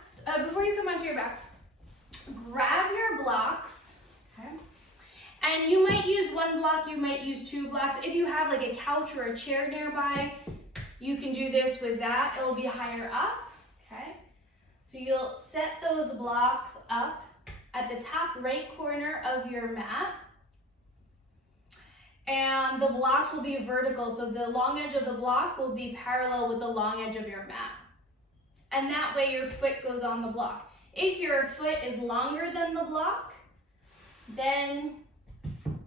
backs, before you come onto your backs, grab your blocks, okay? And you might use one block, you might use two blocks. If you have like a couch or a chair nearby, you can do this with that. It will be higher up, okay? So you'll set those blocks up at the top right corner of your mat. And the blocks will be vertical, so the long edge of the block will be parallel with the long edge of your mat. And that way your foot goes on the block. If your foot is longer than the block, then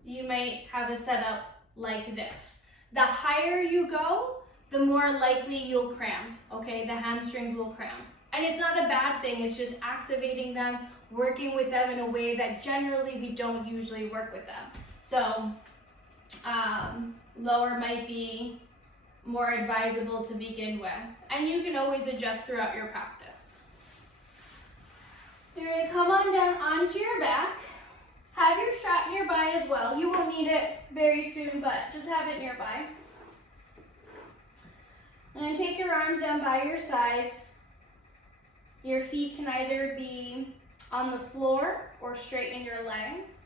you might have a setup like this. The higher you go, the more likely you'll cramp, okay? The hamstrings will cramp. And it's not a bad thing, it's just activating them, working with them in a way that generally we don't usually work with them. So lower might be more advisable to begin with. And you can always adjust throughout your practice. You're gonna come on down onto your back. Have your strap nearby as well. You won't need it very soon, but just have it nearby. And then take your arms down by your sides. Your feet can either be on the floor or straighten your legs.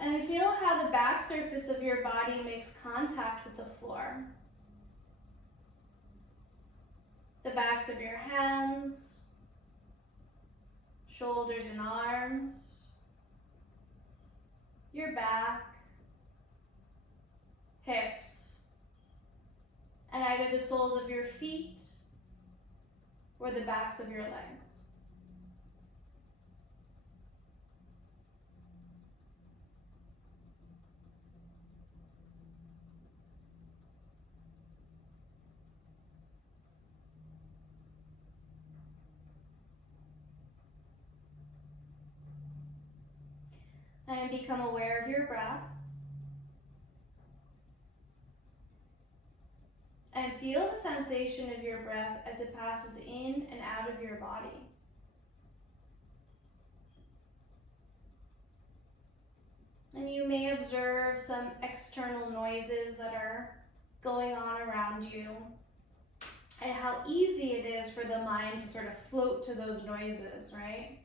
And feel how the back surface of your body makes contact with the floor. The backs of your hands, shoulders and arms, your back, hips, and either the soles of your feet or the backs of your legs. And become aware of your breath. And feel the sensation of your breath as it passes in and out of your body. And you may observe some external noises that are going on around you, and how easy it is for the mind to sort of float to those noises, right?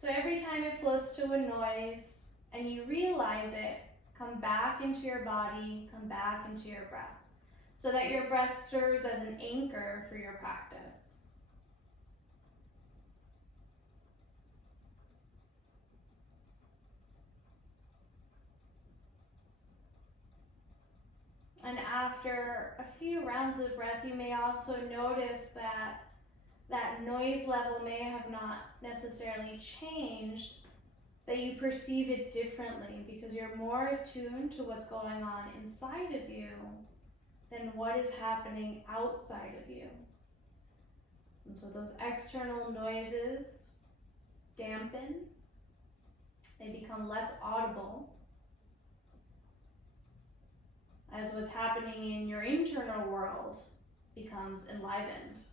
So every time it floats to a noise and you realize it, come back into your body, come back into your breath, so that your breath serves as an anchor for your practice. And after a few rounds of breath, you may also notice that that noise level may have not necessarily changed, but you perceive it differently because you're more attuned to what's going on inside of you than what is happening outside of you. And so those external noises dampen, they become less audible, as what's happening in your internal world becomes enlivened.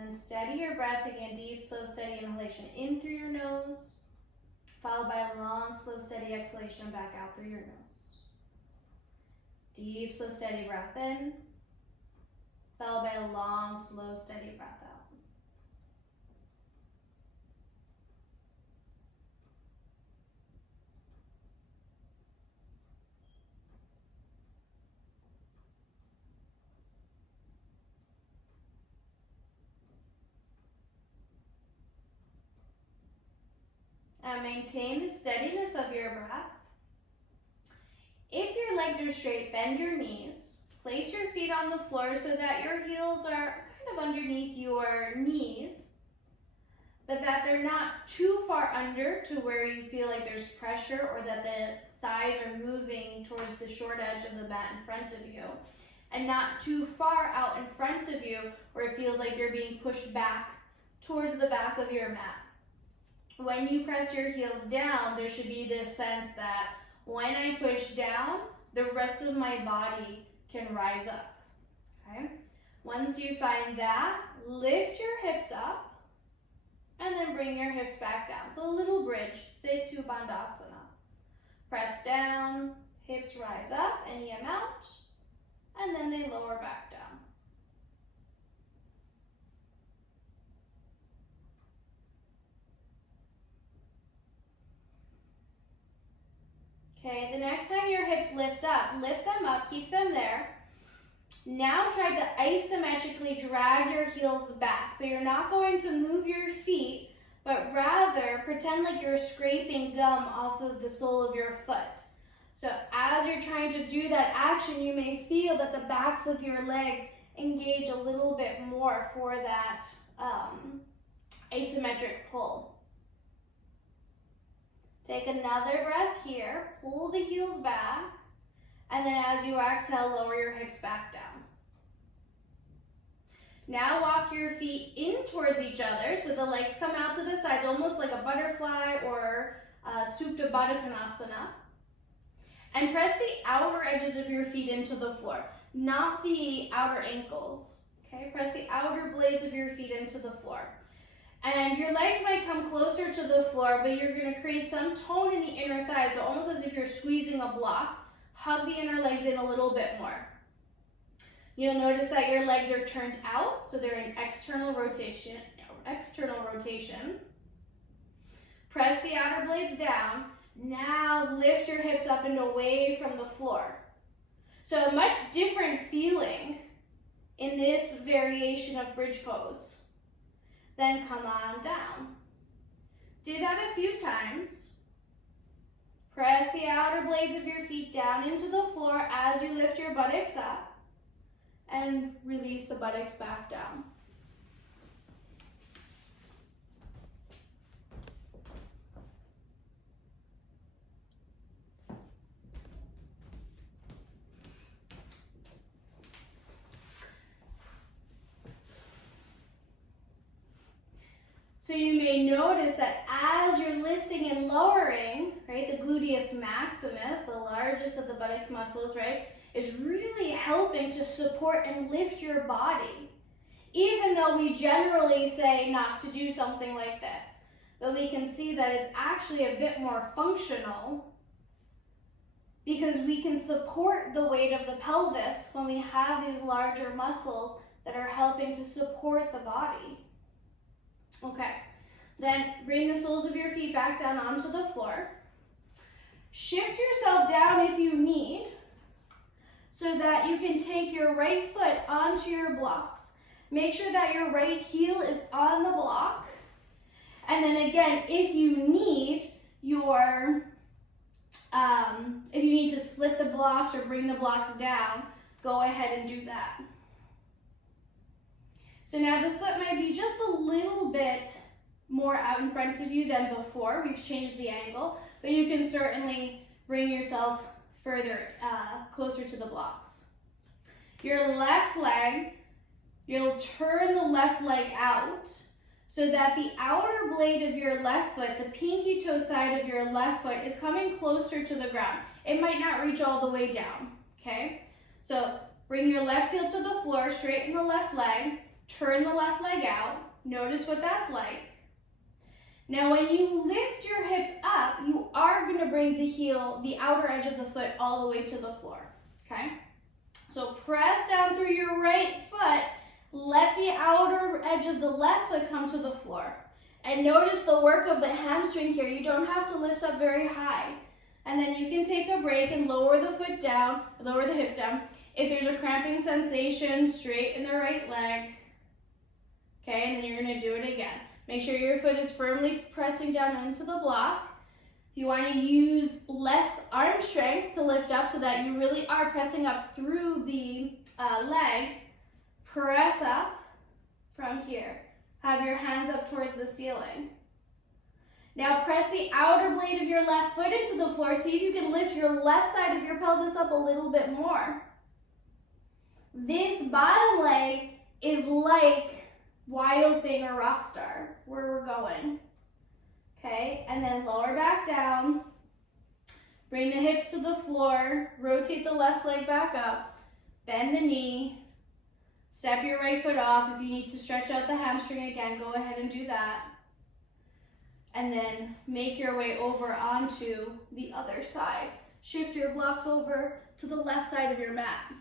And steady your breath, again, deep, slow, steady inhalation in through your nose, followed by a long, slow, steady exhalation back out through your nose. Deep, slow, steady breath in, followed by a long, slow, steady breath out. And maintain the steadiness of your breath. If your legs are straight, bend your knees. Place your feet on the floor so that your heels are kind of underneath your knees, but that they're not too far under to where you feel like there's pressure or that the thighs are moving towards the short edge of the mat in front of you, and not too far out in front of you where it feels like you're being pushed back towards the back of your mat. When you press your heels down, there should be this sense that when I push down, the rest of my body can rise up, okay? Once you find that, lift your hips up and then bring your hips back down. So a little bridge, Setu Bandhasana. Press down, hips rise up any amount, and then they lower back down. Okay, the next time your hips lift them up, keep them there. Now try to isometrically drag your heels back. So you're not going to move your feet, but rather pretend like you're scraping gum off of the sole of your foot. So as you're trying to do that action, you may feel that the backs of your legs engage a little bit more for that asymmetric pull. Take another breath here, pull the heels back, and then as you exhale, lower your hips back down. Now walk your feet in towards each other, so the legs come out to the sides, almost like a butterfly or Supta Baddha Konasana. And press the outer edges of your feet into the floor, not the outer ankles, okay? Press the outer blades of your feet into the floor. And your legs might come closer to the floor, but you're gonna create some tone in the inner thighs, so almost as if you're squeezing a block. Hug the inner legs in a little bit more. You'll notice that your legs are turned out, so they're in external rotation. Press the outer blades down. Now lift your hips up and away from the floor. So a much different feeling in this variation of bridge pose. Then come on down. Do that a few times. Press the outer blades of your feet down into the floor as you lift your buttocks up and release the buttocks back down. So you may notice that as you're lifting and lowering, right, the gluteus maximus, the largest of the buttocks muscles, right, is really helping to support and lift your body. Even though we generally say not to do something like this, but we can see that it's actually a bit more functional because we can support the weight of the pelvis when we have these larger muscles that are helping to support the body. Okay, then bring the soles of your feet back down onto the floor. Shift yourself down if you need so that you can take your right foot onto your blocks. Make sure that your right heel is on the block. And then again, if you need to split the blocks or bring the blocks down, go ahead and do that. So now the foot might be just a little bit more out in front of you than before. We've changed the angle, but you can certainly bring yourself further, closer to the blocks. Your left leg, you'll turn the left leg out so that the outer blade of your left foot, the pinky toe side of your left foot, is coming closer to the ground. It might not reach all the way down, okay? So bring your left heel to the floor, straighten the left leg, turn the left leg out. Notice what that's like. Now when you lift your hips up, you are going to bring the heel, the outer edge of the foot, all the way to the floor, okay? So press down through your right foot, let the outer edge of the left foot come to the floor. And notice the work of the hamstring here. You don't have to lift up very high. And then you can take a break and lower the foot down, lower the hips down. If there's a cramping sensation, straighten the right leg. Okay, and then you're going to do it again. Make sure your foot is firmly pressing down into the block. If you want to use less arm strength to lift up so that you really are pressing up through the leg, press up from here. Have your hands up towards the ceiling. Now press the outer blade of your left foot into the floor. See if you can lift your left side of your pelvis up a little bit more. This bottom leg is like Wild Thing or Rockstar, where we're going. Okay, and then lower back down. Bring the hips to the floor, rotate the left leg back up, bend the knee, step your right foot off. If you need to stretch out the hamstring again, go ahead and do that. And then make your way over onto the other side. Shift your blocks over to the left side of your mat.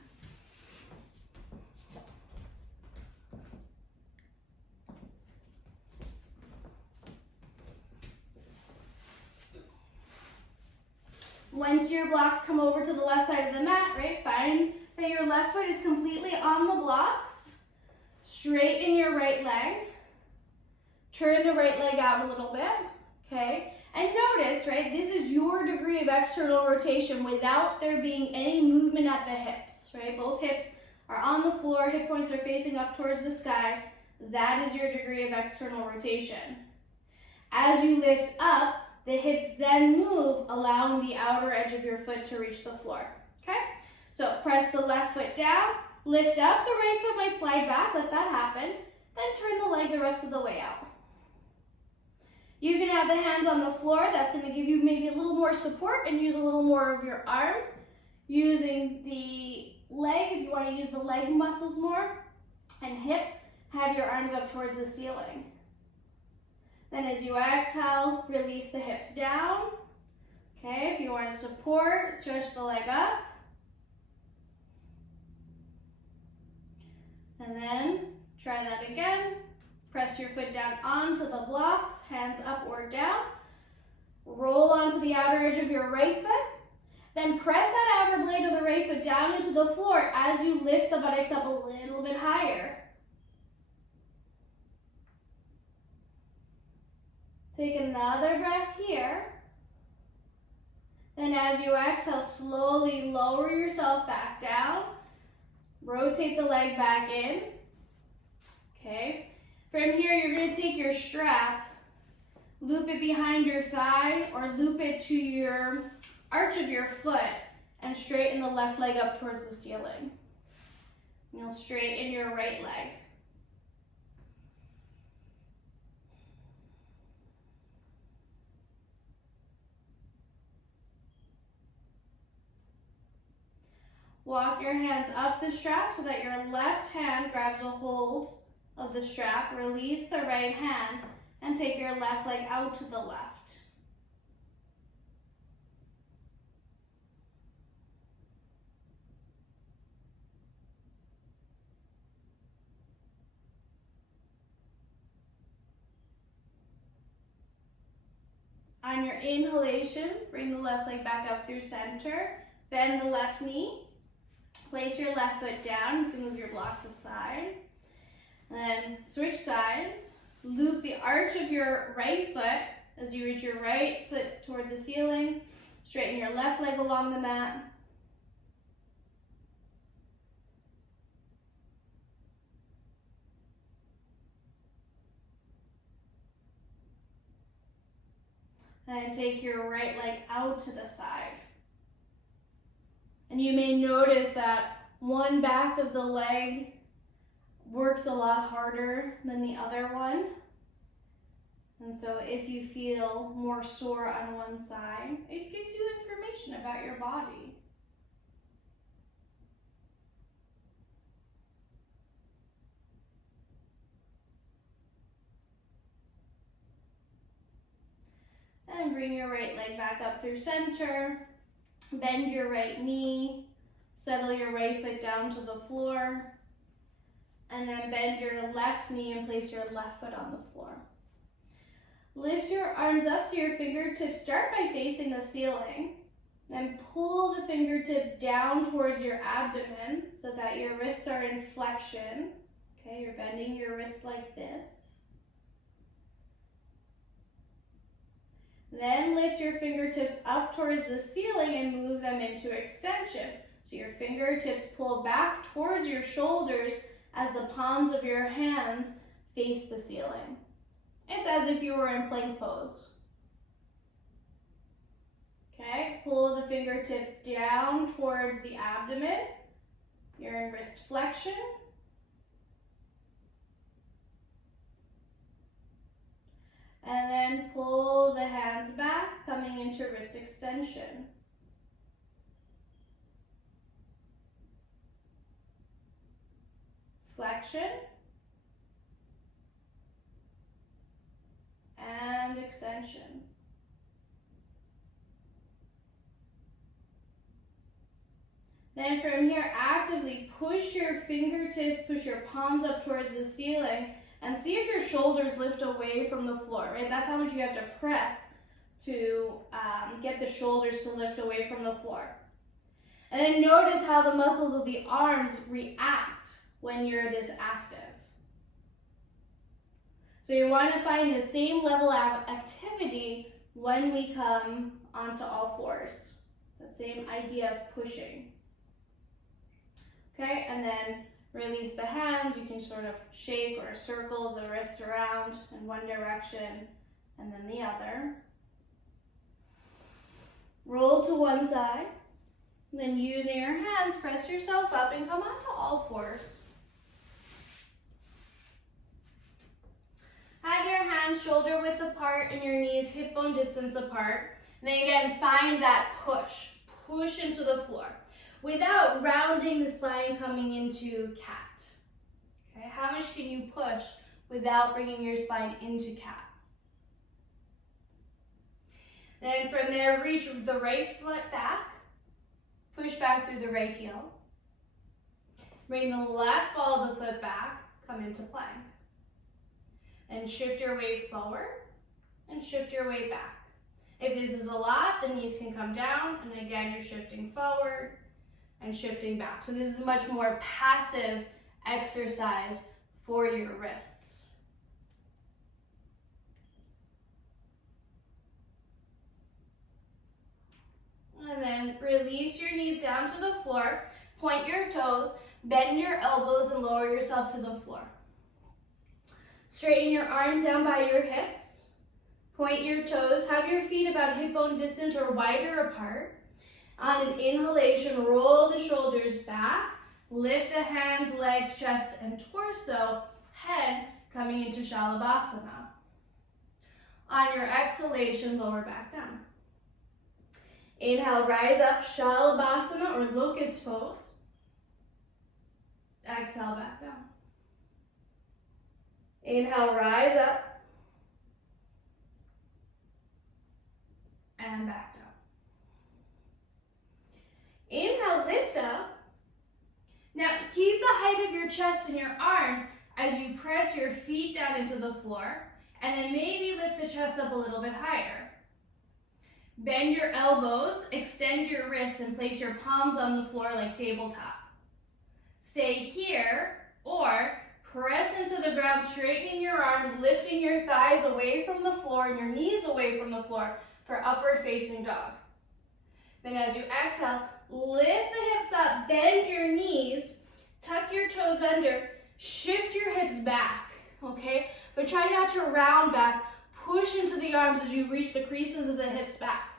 Once your blocks come over to the left side of the mat, right, find that your left foot is completely on the blocks. Straighten your right leg. Turn the right leg out a little bit, okay? And notice, right, this is your degree of external rotation without there being any movement at the hips, right? Both hips are on the floor, hip points are facing up towards the sky. That is your degree of external rotation. As you lift up, the hips then move, allowing the outer edge of your foot to reach the floor, okay? So press the left foot down, lift up, the right foot might slide back, let that happen, then turn the leg the rest of the way out. You can have the hands on the floor, that's gonna give you maybe a little more support and use a little more of your arms. Using the leg, if you wanna use the leg muscles more, and hips, have your arms up towards the ceiling. Then as you exhale, release the hips down. Okay, if you want to support, stretch the leg up. And then try that again. Press your foot down onto the blocks, hands up or down. Roll onto the outer edge of your right foot. Then press that outer blade of the right foot down into the floor as you lift the buttocks up a little bit higher. Take another breath here. Then as you exhale, slowly lower yourself back down. Rotate the leg back in. Okay. From here, you're going to take your strap, loop it behind your thigh, or loop it to your arch of your foot, and straighten the left leg up towards the ceiling. And you'll straighten your right leg. Walk your hands up the strap so that your left hand grabs a hold of the strap. Release the right hand and take your left leg out to the left. On your inhalation, bring the left leg back up through center. Bend the left knee. Place your left foot down. You can move your blocks aside. Then switch sides. Loop the arch of your right foot as you reach your right foot toward the ceiling. Straighten your left leg along the mat. And take your right leg out to the side. And you may notice that one back of the leg worked a lot harder than the other one. And so if you feel more sore on one side, it gives you information about your body. And bring your right leg back up through center. Bend your right knee, settle your right foot down to the floor, and then bend your left knee and place your left foot on the floor. Lift your arms up so your fingertips start by facing the ceiling. Then pull the fingertips down towards your abdomen so that your wrists are in flexion. Okay, you're bending your wrists like this. Then lift your fingertips up towards the ceiling and move them into extension. So your fingertips pull back towards your shoulders as the palms of your hands face the ceiling. It's as if you were in plank pose. Okay, pull the fingertips down towards the abdomen. You're in wrist flexion. And then pull the hands back, coming into wrist extension. flexion and extension. Then from here, actively push your fingertips, push your palms up towards the ceiling, and see if your shoulders lift away from the floor, right? That's how much you have to press to get the shoulders to lift away from the floor. And then notice how the muscles of the arms react when you're this active. So you want to find the same level of activity when we come onto all fours. That same idea of pushing. Okay, and then release the hands. You can sort of shake or circle the wrists around in one direction and then the other. Roll to one side. Then using your hands, press yourself up and come onto all fours. Have your hands shoulder width apart and your knees hip bone distance apart. And then again, find that push. Push into the floor without rounding the spine coming into cat. Okay, how much can you push without bringing your spine into cat? Then from there, reach the right foot back. Push back through the right heel. Bring the left ball of the foot back. Come into plank. And shift your weight forward and shift your weight back. If this is a lot, the knees can come down, and again, you're shifting forward and shifting back. So this is a much more passive exercise for your wrists. And then release your knees down to the floor, point your toes, bend your elbows, and lower yourself to the floor. Straighten your arms down by your hips. Point your toes, have your feet about hip bone distance or wider apart. On an inhalation, roll the shoulders back, lift the hands, legs, chest, and torso, head coming into Shalabhasana. On your exhalation, lower back down. Inhale, rise up, Shalabhasana or locust pose. Exhale, back down. Inhale, rise up. And back down. Inhale, lift up. Now keep the height of your chest and your arms as you press your feet down into the floor, and then maybe lift the chest up a little bit higher. Bend your elbows, extend your wrists, and place your palms on the floor like tabletop. Stay here, or press into the ground, straightening your arms, lifting your thighs away from the floor and your knees away from the floor for upward facing dog. Then as you exhale, lift the hips up, bend your knees, tuck your toes under, shift your hips back, okay? But try not to round back, push into the arms as you reach the creases of the hips back.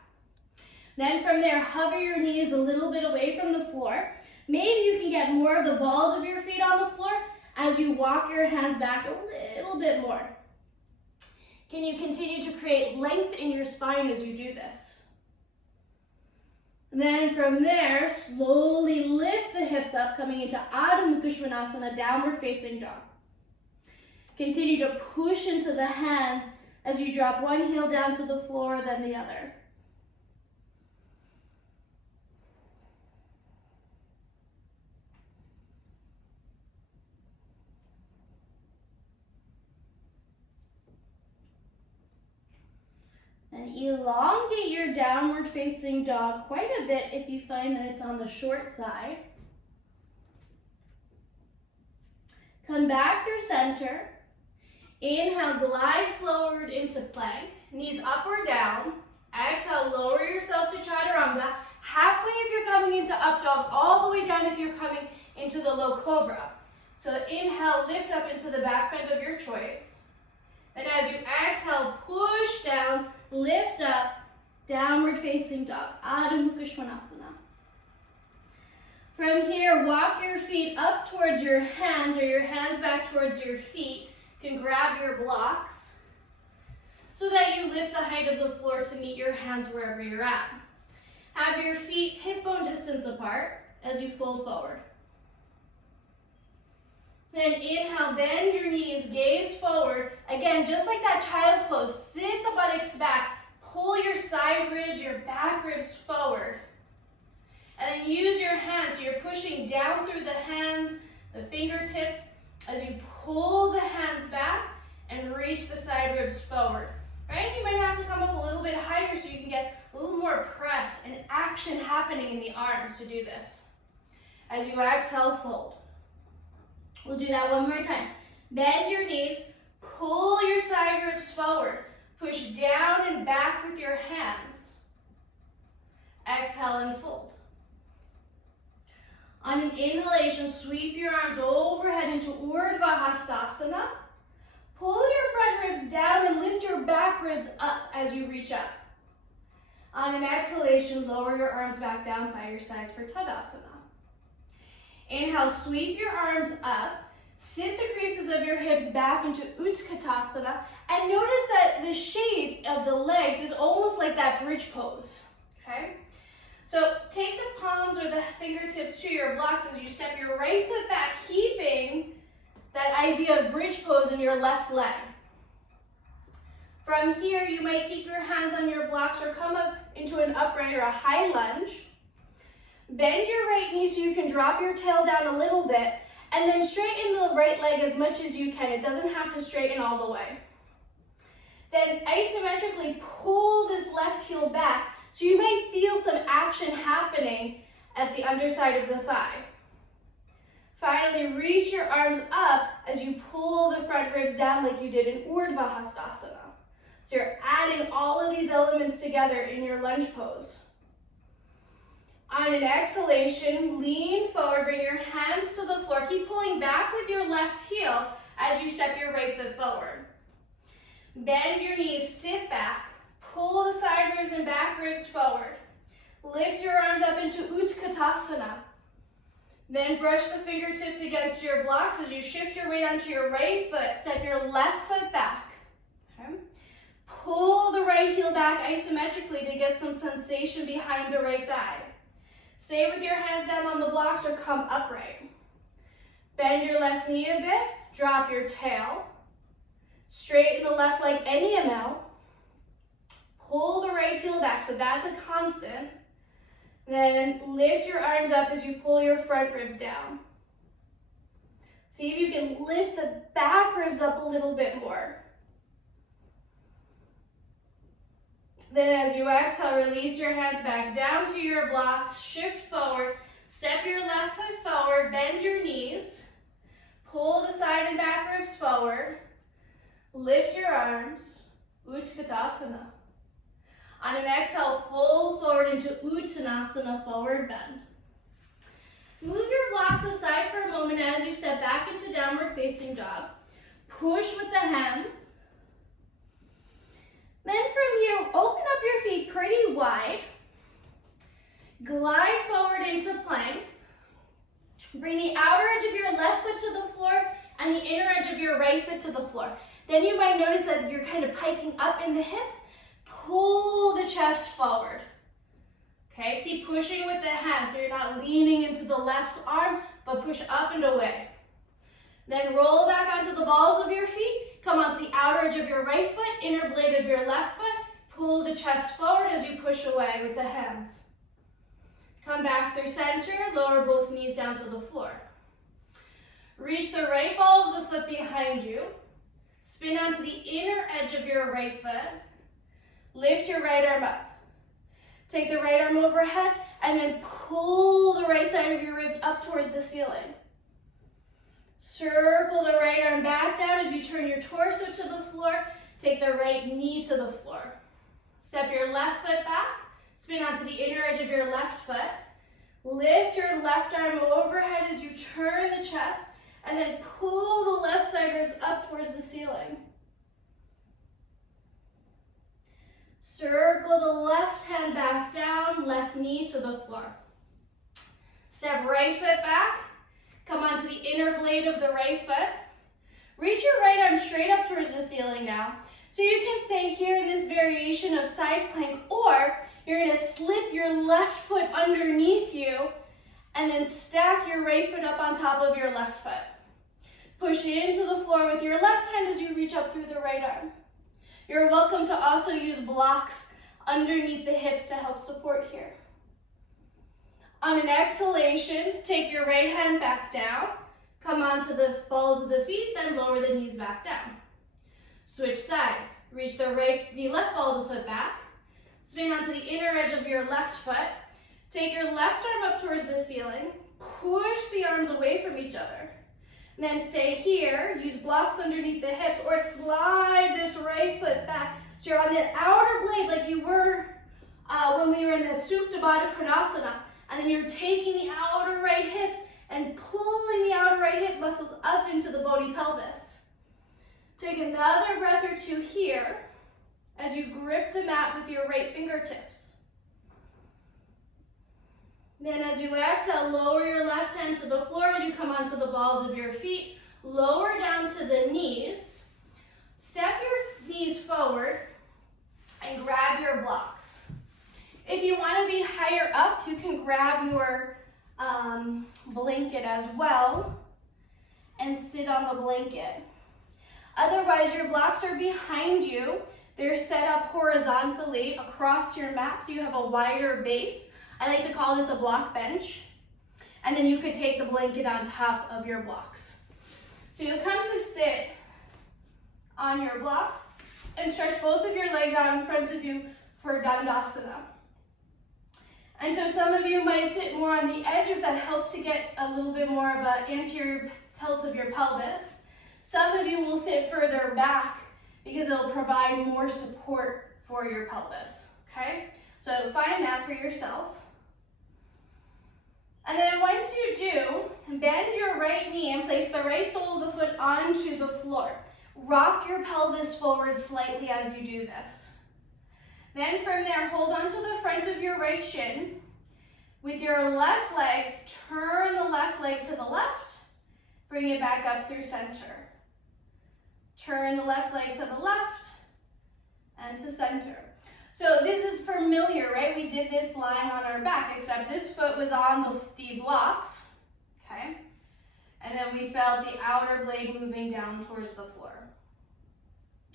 Then from there, hover your knees a little bit away from the floor. Maybe you can get more of the balls of your feet on the floor as you walk your hands back a little bit more. Can you continue to create length in your spine as you do this? And then from there, slowly lift the hips up, coming into Adho Mukha Svanasana, downward facing dog. Continue to push into the hands as you drop one heel down to the floor, then the other. And elongate your downward facing dog quite a bit if you find that it's on the short side. Come back through center. Inhale, glide forward into plank. Knees up or down. Exhale, lower yourself to Chaturanga. Halfway if you're coming into up dog, all the way down if you're coming into the low cobra. So inhale, lift up into the back bend of your choice. Then as you exhale, push down, lift up, downward facing dog, Adho Mukha Svanasana. From here, walk your feet up towards your hands or your hands back towards your feet. You can grab your blocks so that you lift the height of the floor to meet your hands wherever you're at. Have your feet hip bone distance apart as you fold forward. Then inhale, bend your knees, gaze forward. Again, just like that child's pose, sit the buttocks back, pull your side ribs, your back ribs forward. And then use your hands, so you're pushing down through the hands, the fingertips, as you pull the hands back and reach the side ribs forward. Right? You might have to come up a little bit higher so you can get a little more press and action happening in the arms to do this. As you exhale, fold. We'll do that one more time. Bend your knees, pull your side ribs forward. Push down and back with your hands. Exhale and fold. On an inhalation, sweep your arms overhead into Urdhva Hastasana. Pull your front ribs down and lift your back ribs up as you reach up. On an exhalation, lower your arms back down by your sides for Tadasana. Inhale, sweep your arms up. Sit the creases of your hips back into Utkatasana. And notice that the shape of the legs is almost like that bridge pose. Okay? So take the palms or the fingertips to your blocks as you step your right foot back, keeping that idea of bridge pose in your left leg. From here, you might keep your hands on your blocks or come up into an upright or a high lunge. Bend your right knee so you can drop your tail down a little bit, and then straighten the right leg as much as you can. It doesn't have to straighten all the way. Then isometrically pull this left heel back so you may feel some action happening at the underside of the thigh. Finally, reach your arms up as you pull the front ribs down like you did in Urdhva Hastasana. So you're adding all of these elements together in your lunge pose. On an exhalation, lean forward, bring your hands to the floor. Keep pulling back with your left heel as you step your right foot forward. Bend your knees, sit back, pull the side ribs and back ribs forward. Lift your arms up into Utkatasana. Then brush the fingertips against your blocks as you shift your weight onto your right foot. Step your left foot back. Okay. Pull the right heel back isometrically to get some sensation behind the right thigh. Stay with your hands down on the blocks or come upright. Bend your left knee a bit, drop your tail. Straighten the left leg any amount. Pull the right heel back, so that's a constant. Then lift your arms up as you pull your front ribs down. See if you can lift the back ribs up a little bit more. Then as you exhale, release your hands back down to your blocks, shift forward, step your left foot forward, bend your knees, pull the side and back ribs forward, lift your arms, Utkatasana. On an exhale, fold forward into Uttanasana, forward bend. Move your blocks aside for a moment as you step back into downward facing dog. Push with the hands. Then from here, open up your feet pretty wide. Glide forward into plank. Bring the outer edge of your left foot to the floor and the inner edge of your right foot to the floor. Then you might notice that you're kind of piking up in the hips. Pull the chest forward. Okay, keep pushing with the hands so you're not leaning into the left arm, but push up and away. Then roll back onto the balls of your feet. Come onto the outer edge of your right foot, inner blade of your left foot. Pull the chest forward as you push away with the hands. Come back through center, lower both knees down to the floor. Reach the right ball of the foot behind you. Spin onto the inner edge of your right foot. Lift your right arm up. Take the right arm overhead and then pull the right side of your ribs up towards the ceiling. Circle the right arm back down as you turn your torso to the floor. Take the right knee to the floor. Step your left foot back. Spin onto the inner edge of your left foot. Lift your left arm overhead as you turn the chest and then pull the left side ribs up towards the ceiling. Circle the left hand back down, left knee to the floor. Step right foot back. Come onto the inner blade of the right foot. Reach your right arm straight up towards the ceiling now. So you can stay here in this variation of side plank, or you're going to slip your left foot underneath you and then stack your right foot up on top of your left foot. Push into the floor with your left hand as you reach up through the right arm. You're welcome to also use blocks underneath the hips to help support here. On an exhalation, take your right hand back down, come onto the balls of the feet, then lower the knees back down. Switch sides. Reach the left ball of the foot back, spin onto the inner edge of your left foot, take your left arm up towards the ceiling, push the arms away from each other. And then stay here, use blocks underneath the hips, or slide this right foot back. So you're on the outer blade like you were when we were in the Supta Baddha Konasana. And then you're taking the outer right hip and pulling the outer right hip muscles up into the Bodhi pelvis. Take another breath or two here as you grip the mat with your right fingertips. Then as you exhale, lower your left hand to the floor as you come onto the balls of your feet. Lower down to the knees. Step your knees forward and grab your blocks. If you want to be higher up, you can grab your blanket as well and sit on the blanket. Otherwise, your blocks are behind you. They're set up horizontally across your mat so you have a wider base. I like to call this a block bench. And then you could take the blanket on top of your blocks. So you'll come to sit on your blocks and stretch both of your legs out in front of you for Dandasana. And so some of you might sit more on the edge if that helps to get a little bit more of an anterior tilt of your pelvis. Some of you will sit further back because it'll provide more support for your pelvis, okay? So find that for yourself. And then once you do, bend your right knee and place the right sole of the foot onto the floor. Rock your pelvis forward slightly as you do this. Then from there, hold on to the front of your right shin. With your left leg, turn the left leg to the left. Bring it back up through center. Turn the left leg to the left and to center. So this is familiar, right? We did this lying on our back, except this foot was on the blocks, okay? And then we felt the outer blade moving down towards the floor.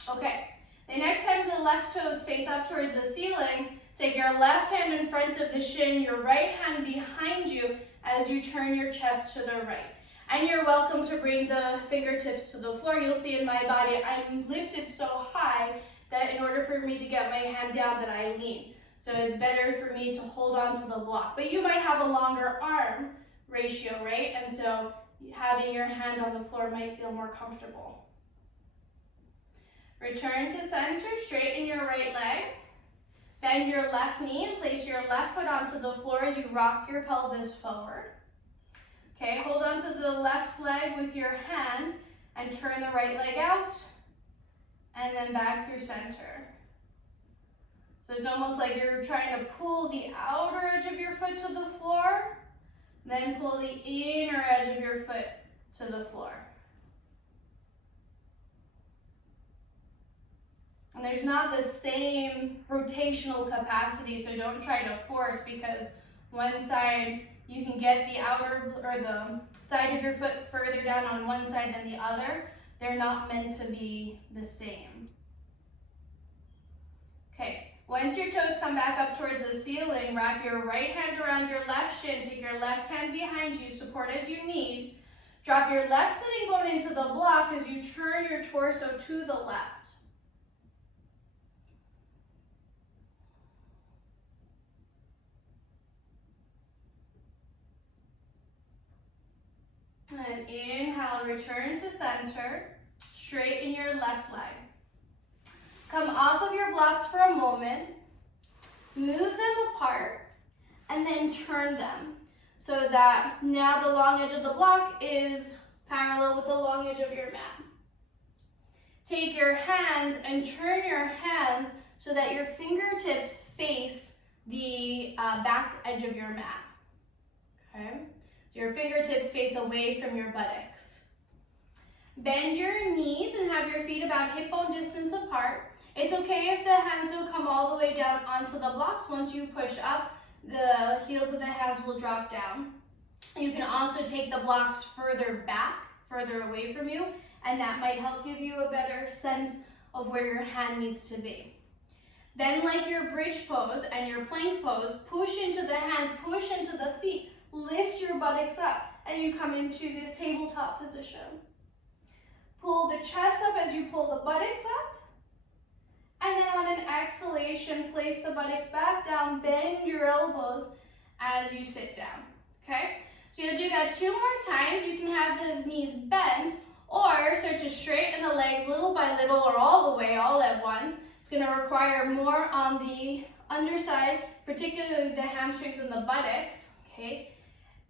Okay, the next time the left toes face up towards the ceiling, take your left hand in front of the shin, your right hand behind you as you turn your chest to the right. And you're welcome to bring the fingertips to the floor. You'll see in my body, I'm lifted so high that in order for me to get my hand down that I lean. So it's better for me to hold on to the block. But you might have a longer arm ratio, right? And so having your hand on the floor might feel more comfortable. Return to center, straighten your right leg. Bend your left knee and place your left foot onto the floor as you rock your pelvis forward. Okay, hold on to the left leg with your hand and turn the right leg out and then back through center. So it's almost like you're trying to pull the outer edge of your foot to the floor, then pull the inner edge of your foot to the floor. And there's not the same rotational capacity, so don't try to force, because one side you can get the outer or the side of your foot further down on one side than the other. They're not meant to be the same. Okay, once your toes come back up towards the ceiling, wrap your right hand around your left shin, take your left hand behind you, support as you need. Drop your left sitting bone into the block as you turn your torso to the left. And inhale, return to center, straighten your left leg. Come off of your blocks for a moment, move them apart, and then turn them so that now the long edge of the block is parallel with the long edge of your mat. Take your hands and turn your hands so that your fingertips face the back edge of your mat. Okay? Your fingertips face away from your buttocks. Bend your knees and have your feet about hip bone distance apart. It's okay if the hands don't come all the way down onto the blocks. Once you push up, the heels of the hands will drop down. You can also take the blocks further back further away from you, and that might help give you a better sense of where your hand needs to be. Then, like your bridge pose and your plank pose, push into the hands, push into the feet, lift your buttocks up, and you come into this tabletop position. Pull the chest up as you pull the buttocks up, and then on an exhalation, place the buttocks back down, bend your elbows as you sit down, okay? So you'll do that 2 more times. You can have the knees bent, or start to straighten the legs little by little or all the way, all at once. It's going to require more on the underside, particularly the hamstrings and the buttocks, okay,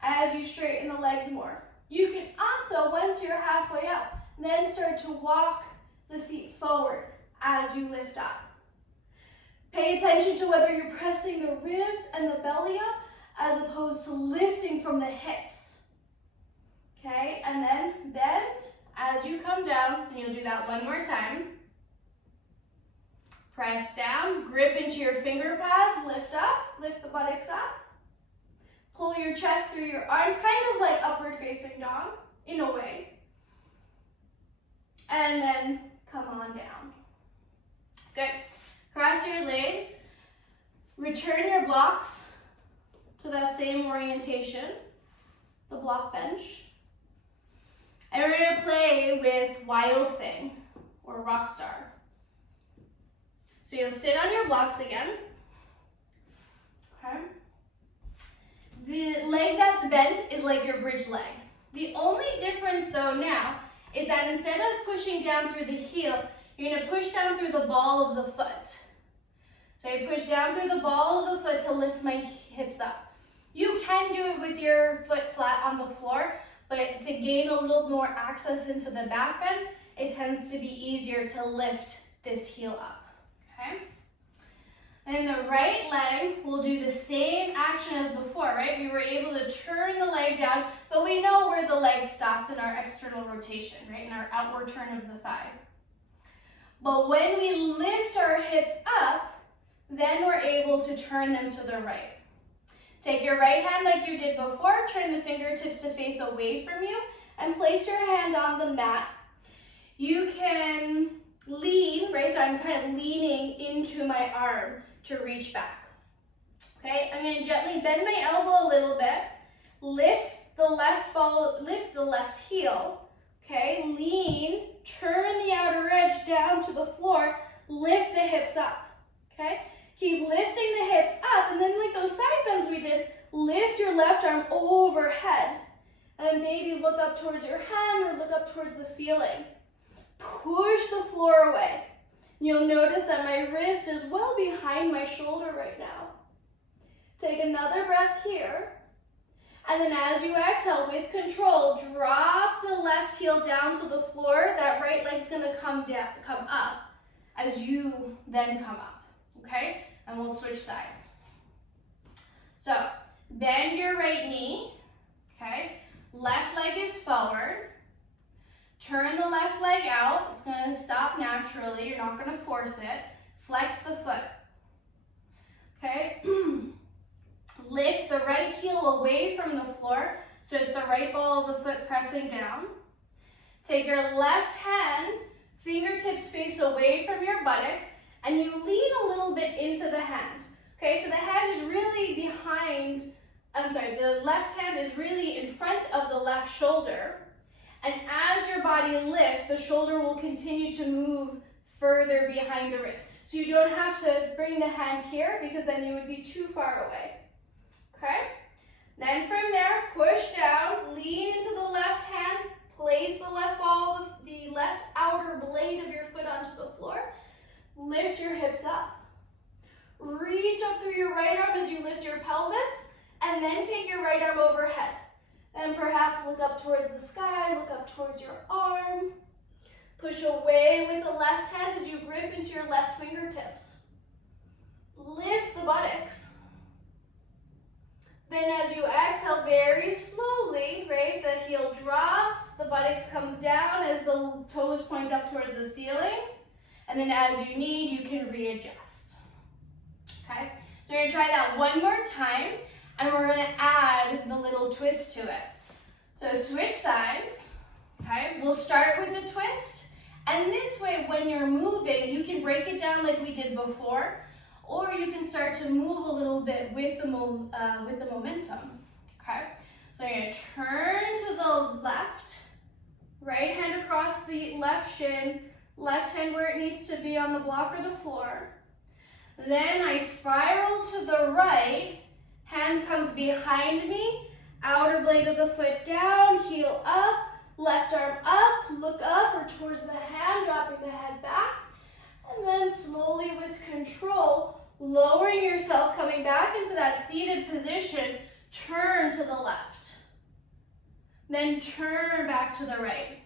as you straighten the legs more. You can also, once you're halfway up, then start to walk the feet forward as you lift up. Pay attention to whether you're pressing the ribs and the belly up as opposed to lifting from the hips. Okay, and then bend as you come down, and you'll do that 1 more time. Press down, grip into your finger pads, lift up, lift the buttocks up. Pull your chest through your arms, kind of like upward facing dog, in a way. And then come on down. Good. Cross your legs. Return your blocks to that same orientation, the block bench. And we're going to play with Wild Thing or Rockstar. So you'll sit on your blocks again. Okay. The leg that's bent is like your bridge leg. The only difference though now is that instead of pushing down through the heel, you're going to push down through the ball of the foot. So you push down through the ball of the foot to lift my hips up. You can do it with your foot flat on the floor, but to gain a little more access into the back bend, it tends to be easier to lift this heel up, okay? And the right leg will do the same action as before, right? We were able to turn the leg down, but we know where the leg stops in our external rotation, right? In our outward turn of the thigh. But when we lift our hips up, then we're able to turn them to the right. Take your right hand like you did before, turn the fingertips to face away from you, and place your hand on the mat. You can lean, right? So I'm kind of leaning into my arm to reach back. Okay, I'm going to gently bend my elbow a little bit, lift the left heel, okay, lean, turn the outer edge down to the floor, lift the hips up, okay? Keep lifting the hips up, and then like those side bends we did, lift your left arm overhead, and maybe look up towards your hand or look up towards the ceiling. Push the floor away. You'll notice that my wrist is well behind my shoulder right now. Take another breath here, and then as you exhale with control, drop the left heel down to the floor. That right leg's gonna come up as you then come up, okay? And we'll switch sides. So, bend your right knee, okay? Left leg is forward. Turn the left leg out. It's gonna stop naturally. You're not gonna force it. Flex the foot, okay? Lift the right heel away from the floor, so it's the right ball of the foot pressing down. Take your left hand, fingertips face away from your buttocks, and you lean a little bit into the hand. Okay, so the hand is really the left hand is really in front of the left shoulder. And as your body lifts, the shoulder will continue to move further behind the wrist. So you don't have to bring the hand here because then you would be too far away. Okay? Then from there, push down, lean into the left hand, place the left ball, the left outer blade of your foot onto the floor. Lift your hips up. Reach up through your right arm as you lift your pelvis, and then take your right arm overhead. And perhaps look up towards the sky, look up towards your arm. Push away with the left hand as you grip into your left fingertips. Lift the buttocks. Then as you exhale very slowly, right, the heel drops, the buttocks comes down as the toes point up towards the ceiling. And then as you need, you can readjust. Okay, so we're gonna try that 1 more time, and we're gonna add the little twist to it. So switch sides, Okay, we'll start with the twist. And this way, when you're moving, you can break it down like we did before, or you can start to move a little bit with the momentum. Okay, so you're gonna turn to the left, right hand across the left shin, left hand where it needs to be on the block or the floor. Then I spiral to the right, hand comes behind me, outer blade of the foot down, heel up, left arm up, look up or towards the hand, dropping the head back. And then slowly with control, lowering yourself, coming back into that seated position, turn to the left. Then turn back to the right.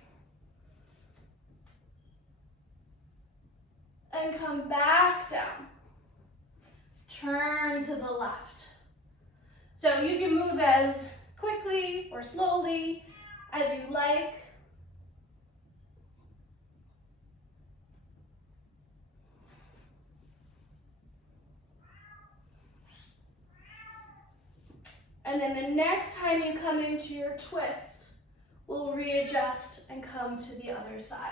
And come back down. Turn to the left. So you can move as quickly or slowly as you like. And then the next time you come into your twist, we'll readjust and come to the other side.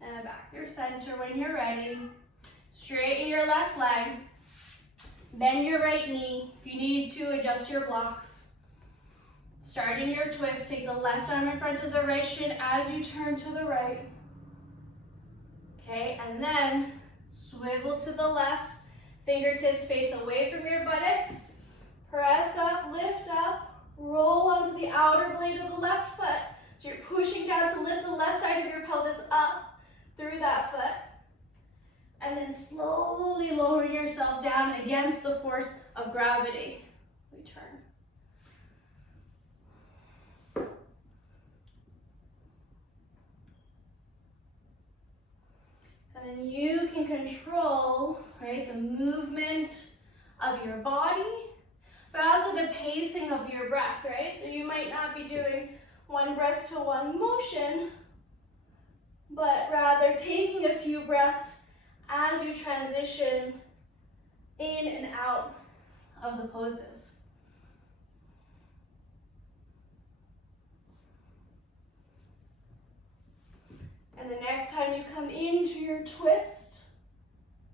And back through center when you're ready. Straighten your left leg. Bend your right knee. If you need to, adjust your blocks. Starting your twist, take the left arm in front of the right shin as you turn to the right. Okay, and then swivel to the left. Fingertips face away from your buttocks. Press up, lift up, roll onto the outer blade of the left foot. So you're pushing down to lift the left side of your pelvis up through that foot. And then slowly lower yourself down against the force of gravity. We turn. And then you can control, right, the movement of your body, but also the pacing of your breath, right? So you might not be doing one breath to one motion, but rather taking a few breaths as you transition in and out of the poses. And the next time you come into your twist,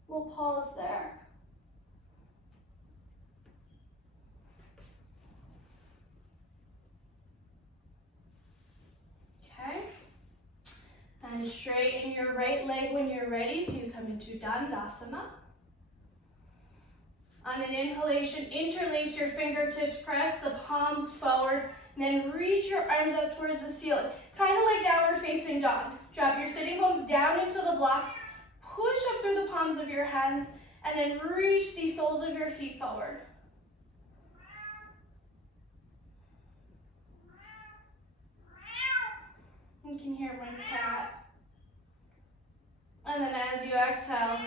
we'll pause there. Okay. And straighten your right leg when you're ready, so you come into Dandasana. On an inhalation, interlace your fingertips, press the palms forward, and then reach your arms up towards the ceiling. Kind of like downward facing dog. Drop your sitting bones down into the blocks, push up through the palms of your hands, and then reach the soles of your feet forward. You can hear my cat. And then as you exhale,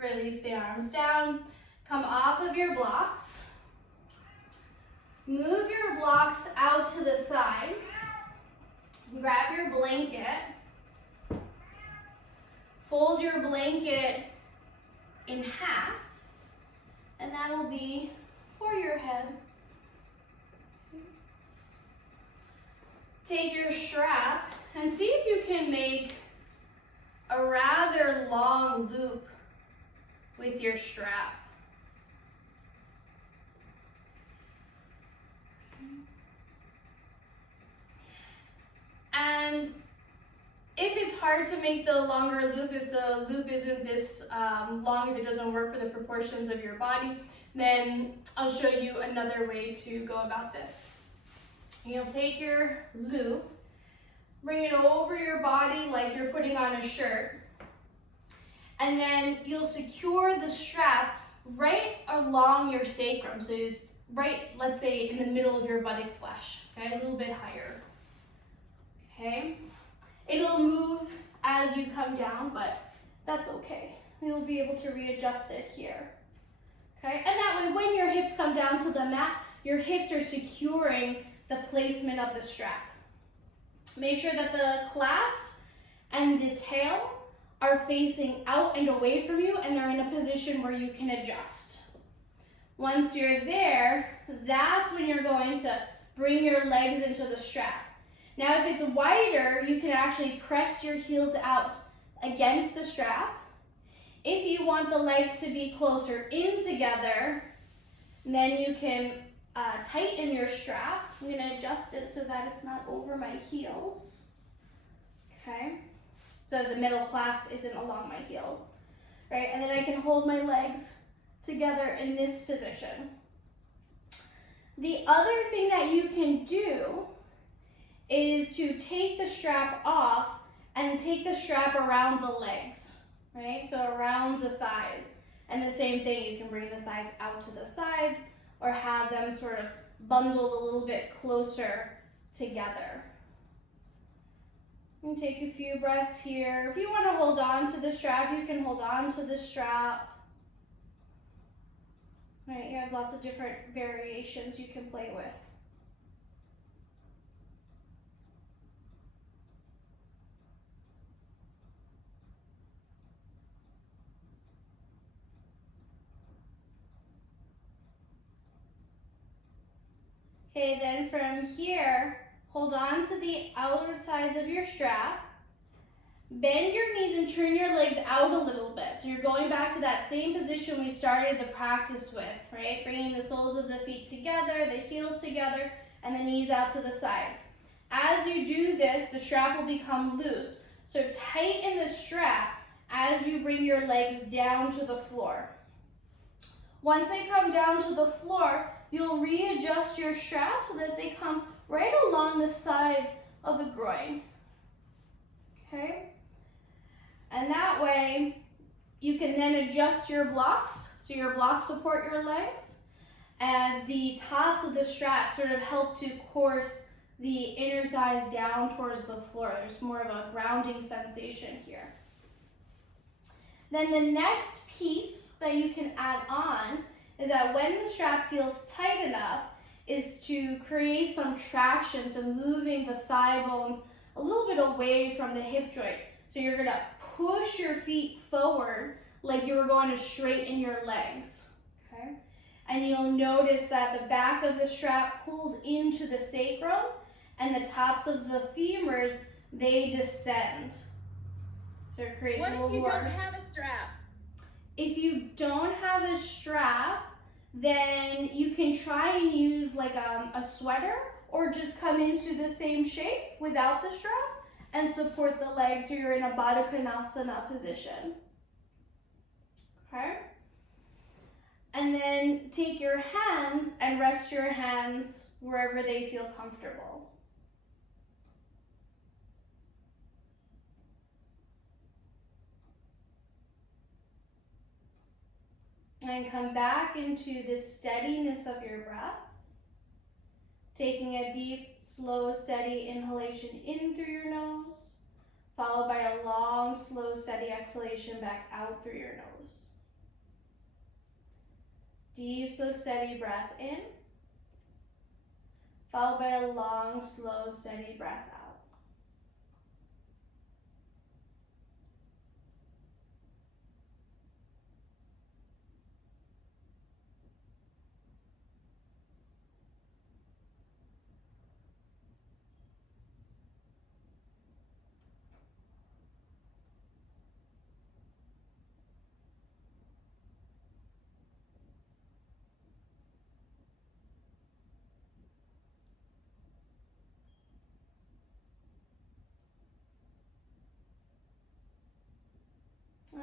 release the arms down. Come off of your blocks. Move your blocks out to the sides. Grab your blanket. Fold your blanket in half. And that'll be for your head. Take your strap and see if you can make a rather long loop with your strap. And if it's hard to make the longer loop, if the loop isn't this long, if it doesn't work for the proportions of your body, then I'll show you another way to go about this. You'll take your loop, bring it over your body like you're putting on a shirt, and then you'll secure the strap right along your sacrum. So it's right, let's say, in the middle of your buttock flesh, okay, a little bit higher. Okay, it'll move as you come down, but that's okay. You'll be able to readjust it here. Okay, and that way when your hips come down to the mat, your hips are securing the placement of the strap. Make sure that the clasp and the tail are facing out and away from you, and they're in a position where you can adjust. Once you're there, that's when you're going to bring your legs into the strap. Now, if it's wider, you can actually press your heels out against the strap. If you want the legs to be closer in together, then you can tighten your strap. I'm going to adjust it so that it's not over my heels. Okay, so the middle clasp isn't along my heels, right? And then I can hold my legs together in this position. The other thing that you can do is to take the strap off and take the strap around the legs, right? So around the thighs. And the same thing, you can bring the thighs out to the sides or have them sort of bundled a little bit closer together. And take a few breaths here. If you want to hold on to the strap, you can hold on to the strap. Right, you have lots of different variations you can play with. Okay, then from here, hold on to the outer sides of your strap. Bend your knees and turn your legs out a little bit. So you're going back to that same position we started the practice with, right? Bringing the soles of the feet together, the heels together, and the knees out to the sides. As you do this, the strap will become loose. So tighten the strap as you bring your legs down to the floor. Once they come down to the floor, you'll readjust your strap so that they come right along the sides of the groin. Okay? And that way, you can then adjust your blocks. So your blocks support your legs, and the tops of the strap sort of help to course the inner thighs down towards the floor. There's more of a grounding sensation here. Then the next piece that you can add on is that when the strap feels tight enough is to create some traction, so moving the thigh bones a little bit away from the hip joint. So you're gonna push your feet forward like you were going to straighten your legs, okay? And you'll notice that the back of the strap pulls into the sacrum and the tops of the femurs, they descend. So it creates a little more. What if you don't have a strap? If you don't have a strap, then you can try and use like a sweater or just come into the same shape without the strap and support the legs so you're in a Baddha Konasana position. Okay? And then take your hands and rest your hands wherever they feel comfortable. And come back into the steadiness of your breath. Taking a deep, slow, steady inhalation in through your nose, followed by a long, slow, steady exhalation back out through your nose. Deep, slow, steady breath in, followed by a long, slow, steady breath out.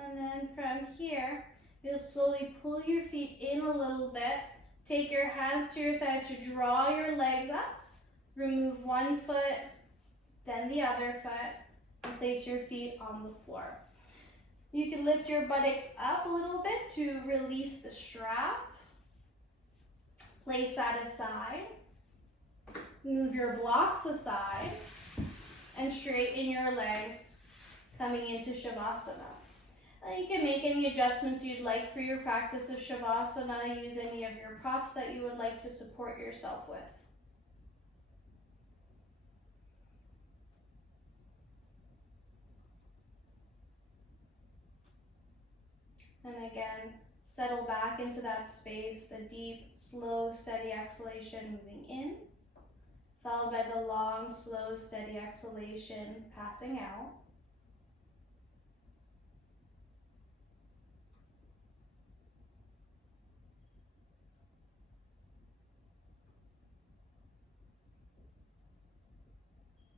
And then from here, you'll slowly pull your feet in a little bit. Take your hands to your thighs to draw your legs up. Remove one foot, then the other foot, and place your feet on the floor. You can lift your buttocks up a little bit to release the strap. Place that aside. Move your blocks aside and straighten your legs coming into Shavasana. You can make any adjustments you'd like for your practice of Shavasana. Use any of your props that you would like to support yourself with. And again, settle back into that space, the deep, slow, steady exhalation moving in, followed by the long, slow, steady exhalation, passing out.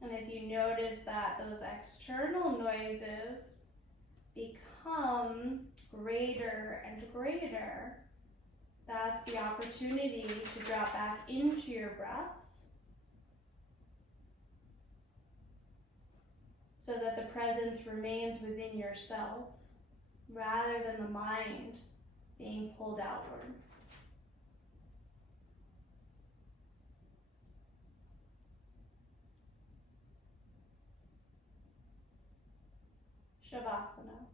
And if you notice that those external noises become greater and greater, that's the opportunity to drop back into your breath so that the presence remains within yourself rather than the mind being pulled outward. Shavasana.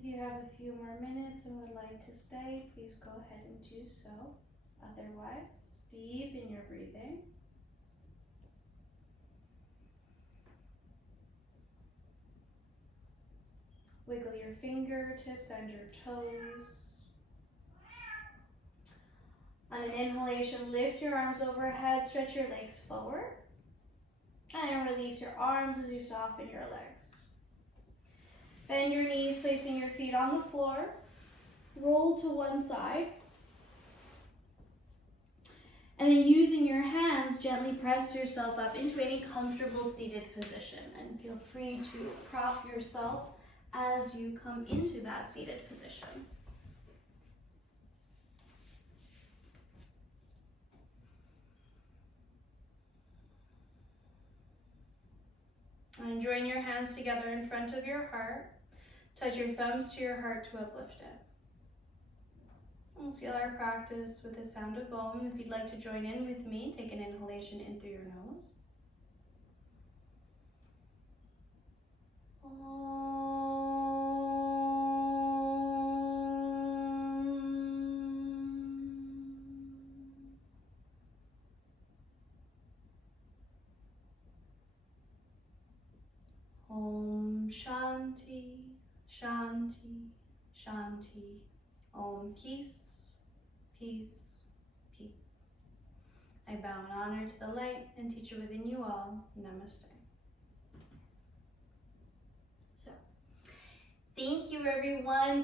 If you have a few more minutes and would like to stay, please go ahead and do so. Otherwise, deepen your breathing. Wiggle your fingertips and your toes. On an inhalation, lift your arms overhead, stretch your legs forward, and release your arms as you soften your legs. Bend your knees, placing your feet on the floor. Roll to one side. And then using your hands, gently press yourself up into any comfortable seated position. And feel free to prop yourself as you come into that seated position. And join your hands together in front of your heart. Touch your thumbs to your heart to uplift it. We'll seal our practice with the sound of Om. If you'd like to join in with me, take an inhalation in through your nose. Om Shanti, Shanti, Shanti. Om peace, peace, peace. I bow in honor to the light and teacher within you all. Namaste. So, thank you everyone.